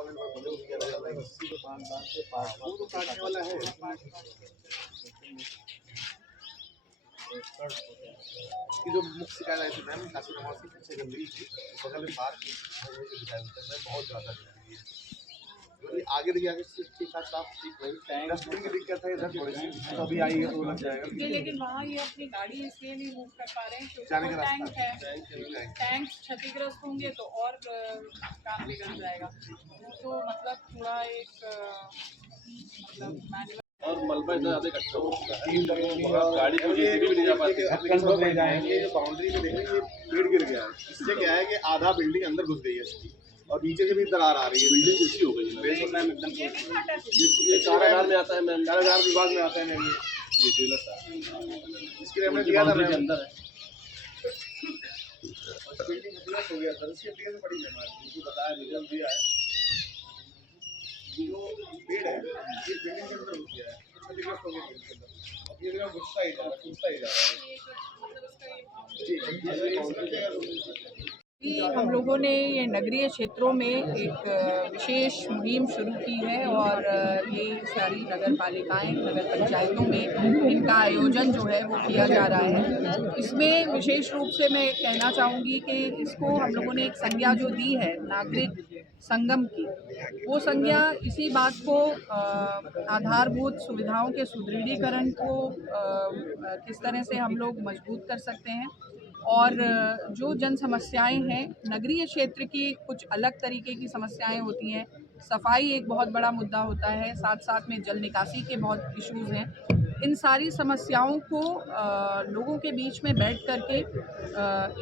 वो तो काटने वाला है कि जो मुख्य शिकायत आई थी मैम काशी नवाज की पीछे गंदगी की बगल में पार्क बहुत ज़्यादा गंदगी है। आगे देखिए आगे ठीक ठाक साफ ठीक नहीं डस्टबिन की दिक्कत है इधर थोड़ी सी तो अभी आई है तो लग जाएगा लेकिन वहाँ ये अपनी गाड़ी इसलिए नहीं मूव कर पा रहे हैं क्योंकि जाने का टैंक रास्ता है, टैंक क्षतिग्रस्त होंगे तो और काम बिगड़ जाएगा। तो मतलब थोड़ा एक मतलब मैनुअल और मलबा इतना ज़्यादा इकट्ठा हो चुका है गाड़ी को जेसीबी भी नहीं जा पाती। ले जाएंगे जो बाउंड्री में देखेंगे ये पेड़ गिर गया है इससे क्या है कि आधा बिल्डिंग अंदर घुस गई है इसकी और नीचे से भी दरार आ रही है बिल्डिंग ऊंची हो गई है बिल्कुल मैम एकदम ये कारागार में आता है मैम कारागार विभाग में आता है मैम ये जेलर था इसके लिए हमने दिया था के अंदर है बिल्डिंग हो गया था इसकी एप्लीकेशन पड़ी मैम उनको बताया रिजल्ट दिया है जो पेड़ है ये बिल्डिंग के अंदर घुस गया है क्षतिग्रस्त हो गया बिल्डिंग के अंदर ये जगह घुसता ही जा रहा है हम लोगों ने ये नगरीय क्षेत्रों में एक विशेष मुहिम शुरू की है और ये सारी नगर पालिकाएँ नगर पंचायतों में इनका आयोजन जो है वो किया जा रहा है। इसमें विशेष रूप से मैं कहना चाहूँगी कि इसको हम लोगों ने एक संज्ञा जो दी है नागरिक संगम की, वो संज्ञा इसी बात को आधारभूत सुविधाओं के सुदृढ़ीकरण को किस तरह से हम लोग मजबूत कर सकते हैं और जो जन समस्याएँ हैं नगरीय क्षेत्र की कुछ अलग तरीके की समस्याएं होती हैं। सफाई एक बहुत बड़ा मुद्दा होता है, साथ साथ में जल निकासी के बहुत इश्यूज़ हैं। इन सारी समस्याओं को लोगों के बीच में बैठ करके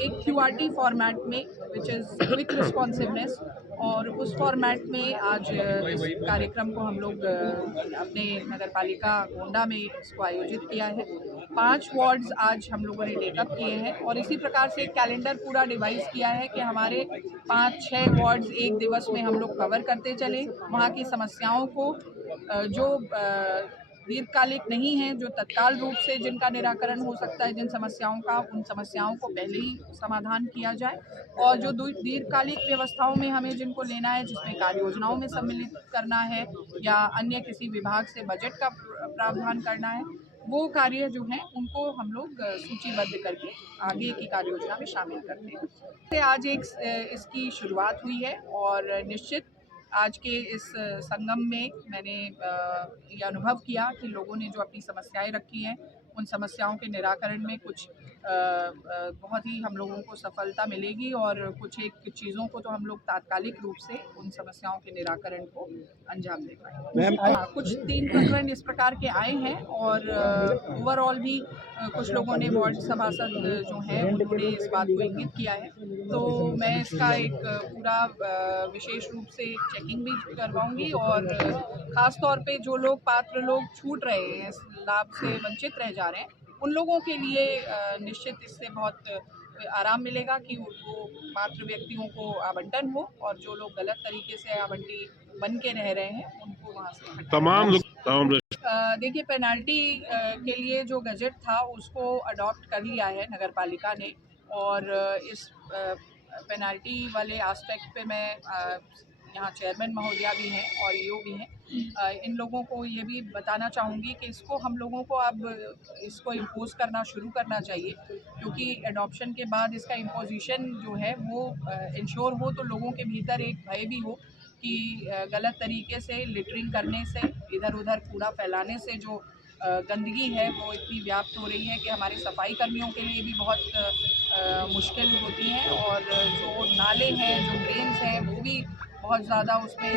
एक QRT फॉर्मेट में विच इज़ क्विक रिस्पॉन्सिवनेस और उस फॉर्मेट में आज इस कार्यक्रम को हम लोग अपने नगर पालिका गोंडा में इसको आयोजित किया है। 5 वार्ड्स आज हम लोगों ने टेकअप किए हैं और इसी प्रकार से एक कैलेंडर पूरा डिवाइस किया है कि हमारे 5-6 वार्ड्स एक दिवस में हम लोग कवर करते चलें। वहाँ की समस्याओं को जो दीर्घकालिक नहीं हैं, जो तत्काल रूप से जिनका निराकरण हो सकता है, जिन समस्याओं का, उन समस्याओं को पहले ही समाधान किया जाए और जो दीर्घकालिक व्यवस्थाओं में हमें जिनको लेना है, जिसमें कार्य योजनाओं में सम्मिलित करना है या अन्य किसी विभाग से बजट का प्रावधान करना है, वो कार्य जो हैं उनको हम लोग सूचीबद्ध करके आगे की कार्य योजना में शामिल करते हैं। आज एक इसकी शुरुआत हुई है और निश्चित आज के इस संगम में मैंने ये अनुभव किया कि लोगों ने जो अपनी समस्याएं रखी हैं उन समस्याओं के निराकरण में कुछ बहुत ही हम लोगों को सफलता मिलेगी और कुछ एक चीज़ों को तो हम लोग तात्कालिक रूप से उन समस्याओं के निराकरण को अंजाम दे पाएंगे। कुछ 3 प्रकरण इस प्रकार के आए हैं और ओवरऑल भी कुछ लोगों ने वार्ड सभासद जो हैं उन्होंने इस बात को इंगित किया है, तो मैं इसका एक पूरा विशेष रूप से चेकिंग भी करवाऊंगी और ख़ास तौर पे जो लोग पात्र लोग छूट रहे हैं, इस लाभ से वंचित रह जा रहे हैं, उन लोगों के लिए निश्चित इससे बहुत आराम मिलेगा कि वो पात्र व्यक्तियों को आवंटन हो और जो लोग गलत तरीके से आवंटी बन के रह रहे हैं उनको वहाँ से तमाम देखिए पेनाल्टी के लिए जो गजट था उसको अडॉप्ट कर लिया है नगर पालिका ने और इस पेनाल्टी वाले एस्पेक्ट पे मैं यहाँ चेयरमैन महोदया भी हैं और EO भी हैं, इन लोगों को ये भी बताना चाहूँगी कि इसको हम लोगों को अब इसको इम्पोज़ करना शुरू करना चाहिए क्योंकि एडॉप्शन के बाद इसका इम्पोजिशन जो है वो इंश्योर हो तो लोगों के भीतर एक भय भी हो कि गलत तरीके से लिटरिंग करने से, इधर उधर कूड़ा फैलाने से जो गंदगी है वो इतनी व्याप्त हो रही है कि हमारे सफाई कर्मियों के लिए भी बहुत मुश्किल होती हैं और जो नाले हैं, जो ड्रेन्स हैं वो भी बहुत ज़्यादा उसमें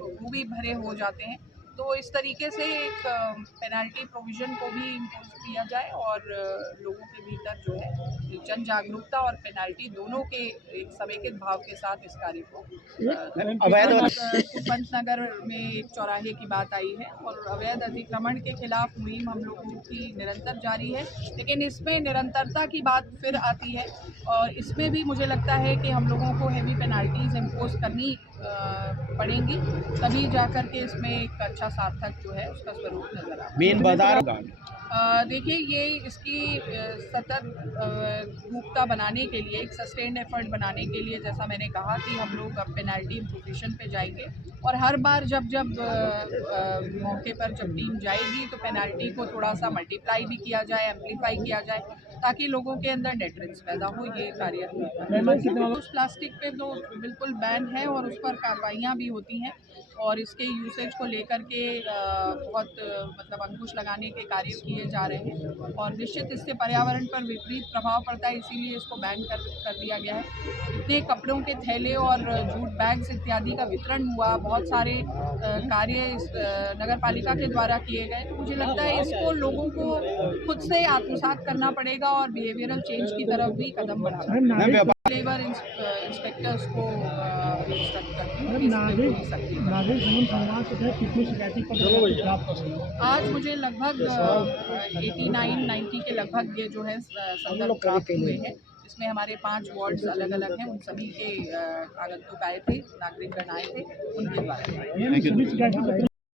वो भी भरे हो जाते हैं। तो इस तरीके से एक पेनाल्टी प्रोविज़न को भी इम्पोज किया जाए और लोगों के भीतर जो है जन जागरूकता और पेनाल्टी दोनों के एक समेकित भाव के साथ इस कार्य को पंतनगर में एक चौराहे की बात आई है और अवैध अतिक्रमण के खिलाफ मुहिम हम लोगों की निरंतर जारी है, लेकिन इसमें निरंतरता की बात फिर आती है और इसमें भी मुझे लगता है कि हम लोगों को हेवी पेनाल्टीज़ इम्पोज करनी पड़ेंगी, तभी जाकर के इसमें एक अच्छा सार्थक जो है उसका स्वरूप नजर आता है। देखिए, ये इसकी सतत रूपता बनाने के लिए, एक सस्टेन्ड एफर्ट बनाने के लिए, जैसा मैंने कहा कि हम लोग अब पेनल्टी इम्प्लीमेंटेशन पे जाएंगे और हर बार जब जब मौके पर जब टीम जाएगी तो पेनल्टी को थोड़ा सा मल्टीप्लाई भी किया जाए, एम्पलीफाई किया जाए, ताकि लोगों के अंदर डेटरेंस पैदा हो। ये कार्य उस प्लास्टिक पे तो बिल्कुल बैन है और उस पर कार्रवाइयाँ भी होती हैं और इसके यूसेज को लेकर के बहुत मतलब अंकुश लगाने के कार्य किए जा रहे हैं और निश्चित इससे पर्यावरण पर विपरीत प्रभाव पड़ता है, इसीलिए इसको बैन कर दिया गया है। इतने कपड़ों के थैले और जूट बैग्स इत्यादि का वितरण हुआ, बहुत सारे कार्य इस नगर पालिका के द्वारा किए गए, तो मुझे लगता है इसको लोगों को खुद से आत्मसात करना पड़ेगा और बिहेवियरल चेंज की तरफ भी कदम बढ़ाना। लेबर इंस्पेक्टर्स को इंस्ट्रक्ट करती हूँ। आज मुझे लगभग 89-90 के लगभग ये जो है संदर्भ प्राप्त हुए हैं। इसमें हमारे 5 वार्ड्स अलग अलग हैं, उन सभी के आगंतुक आए थे, नागरिकगण आए थे, उनके द्वारा।